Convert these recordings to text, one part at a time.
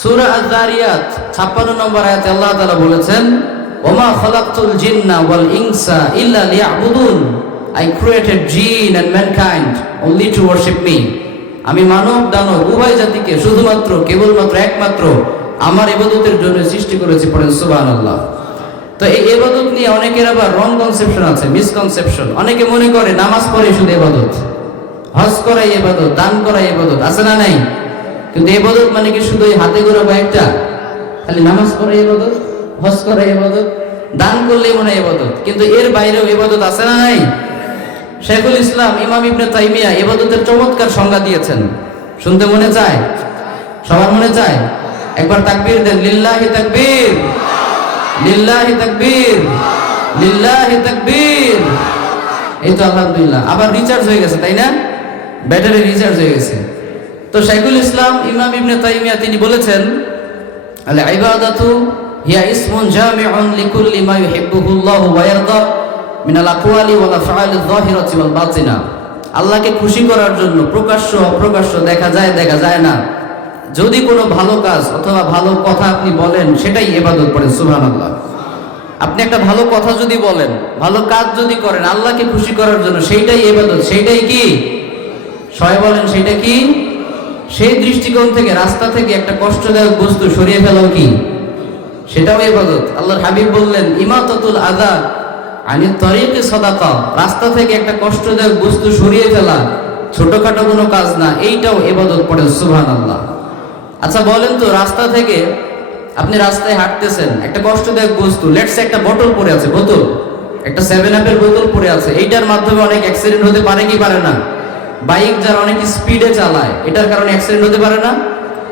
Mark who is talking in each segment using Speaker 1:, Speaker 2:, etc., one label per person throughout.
Speaker 1: সূরা আয-যারিয়াত 56 নম্বর আয়াতে আল্লাহ তাআলা বলেছেন, ওমা খালাকতুল জিন্না ওয়াল ইনসা ইল্লা লিয়াবুদুন। I created jinn and mankind only to worship me আমি মানব, দানব, উভয় জাতিকে শুধুমাত্র, কেবলমাত্র একমাত্র আমার ইবাদতের জন্য সৃষ্টি করেছি পড়েন সুবহানাল্লাহ। তো এই ইবাদত নিয়ে অনেকের আবার রং কনসেপশন আছে মিসকনসেপশন অনেকে মনে করে নামাজ পড়ে শুধু ইবাদত, হজ করাই ইবাদত, দান করাই ইবাদত, আছে না নাই? কিন্তু ইবাদত মানে কি শুধু এই হাতে গোনা কয়েকটা? খালি নামাজ পড়ে ইবাদত হজ করা ইবাদত দান করলেই মনে হয় ইবাদত কিন্তু এর বাইরেও ইবাদত আছে না নাই? শেখুল ইসলাম, ইমাম ইবনে তাইমিয়া ইবাদতের চমৎকার সংজ্ঞা দিয়েছেন। শুনতে মনে চায়? সবার মনে চায়? একবার তাকবীর দেন, লিল্লাহি তাকবীর লিল্লাহি তাকবীর লিল্লাহি তাকবীর। এই তো আলহামদুলিল্লাহ। আবার রিচার্জ হয়ে গেছে, তাই না? ব্যাটারি রিচার্জ হয়ে গেছে। তো শাইখুল ইসলাম ইমাম ইবনে তাইমিয়া তিনি বলেছেন আল ইবাদাতু হিয়া ইসমুন জামিউন লিকুল্লি মা ইউহিব্বুহুল্লাহু ওয়া ইয়ারদা মিনাল আকওয়ালি ওয়াল আফআলি যাহিরাতি ওয়াল বাতিনা। আল্লাহকে খুশি করার জন্য প্রকাশ্য অপ্রকাশ্য দেখা যায় দেখা যায় না। যদি কোনো ভালো কাজ অথবা ভালো কথা আপনি বলেন, সেটাই ইবাদত পড়েন, সুবহানাল্লাহ। আপনি একটা ভালো কথা যদি বলেন, ভালো কাজ যদি করেন, আল্লাহকে খুশি করার জন্য সেইটাই ইবাদত, সেইটাই কি? সবাই বলেন সেটা কি? সেই দৃষ্টিকোণ থেকে, রাস্তা থেকে একটা কষ্টদায়ক বস্তু সরিয়ে ফেলাও কি? সেটাও ইবাদত। আল্লাহর হাবিব বললেন, ইমাতাতুল আদা আনি তরিকে সদাকা। রাস্তা থেকে একটা কষ্টদায়ক বস্তু সরিয়ে ফেলা ছোটখাটো কোনো কাজ না, এইটাও ইবাদত পড়ে সুবহানাল্লাহ। আচ্ছা বলেন তো, রাস্তা থেকে আপনি রাস্তায় হাঁটতেছেন, একটা কষ্টদায়ক বস্তু লেটস একটা বোতল পড়ে আছে, বোতল, একটা সেভেন আপের বোতল পড়ে আছে, এইটার মাধ্যমে অনেক অ্যাক্সিডেন্ট হতে পারে কি পারে না? বাইক যারা অনেক স্পিডে চালায়, এটার কারণে অ্যাক্সিডেন্ট হতে পারে না।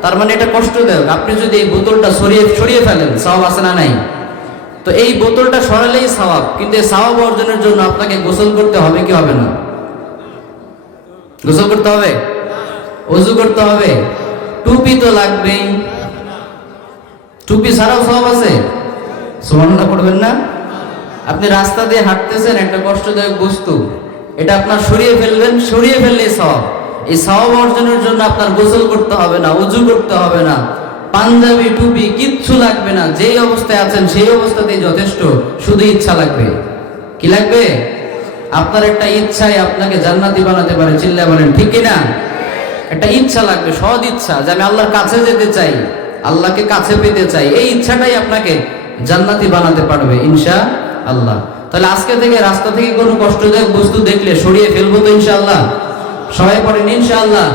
Speaker 1: তার মানে এটা কষ্টদায়ক। আপনি যদি এই বোতলটা সরিয়ে সরিয়ে ফেলেন সওয়াব আছে না নাই? তো এই বোতলটা সরালেই সওয়াব কিন্তু এই সওয়াব অর্জনের জন্য আপনাকে গোসল করতে হবে কি হবে না? গোসল করতে হবে? অজু করতে হবে? টুপি তো লাগবেই। টুপি ছাড়াও সব আছে? সুবহানাল্লাহ পড়বেন না? আপনি রাস্তা দিয়ে হাঁটতেছেন, একটা কষ্টদায়ক বস্তু। এটা আপনার সরিয়ে ফেলবেন, সরিয়ে ফেললে সব। এই সব অর্জনের জন্য আপনার গোসল করতে হবে না, উজু করতে হবে না। পাঞ্জাবি, টুপি, কিচ্ছু লাগবে না। যেই অবস্থায় আছেন, সেই অবস্থাতেই যথেষ্ট। শুধু ইচ্ছা লাগবে। কি লাগবে? আপনার একটা ইচ্ছাই আপনাকে জান্নাতি বানাতে পারে চিল্লা বলেন, ঠিক কিনা একটা ইচ্ছা লাগবে সৎ ইচ্ছা যে আমি আল্লাহর কাছে যেতে চাই, আল্লাহকে কাছে পেতে চাই। এই ইচ্ছাটাই আপনাকে জান্নাতি বানাতে পারবে, ইনশা আল্লাহ। তাহলে আজকে থেকে রাস্তা থেকে কোনো কষ্টদায়ক বস্তু দেখলে সরিয়ে ফেলব তো ইনশাল্লাহ সবাই পড়েন ইনশাআল্লাহ।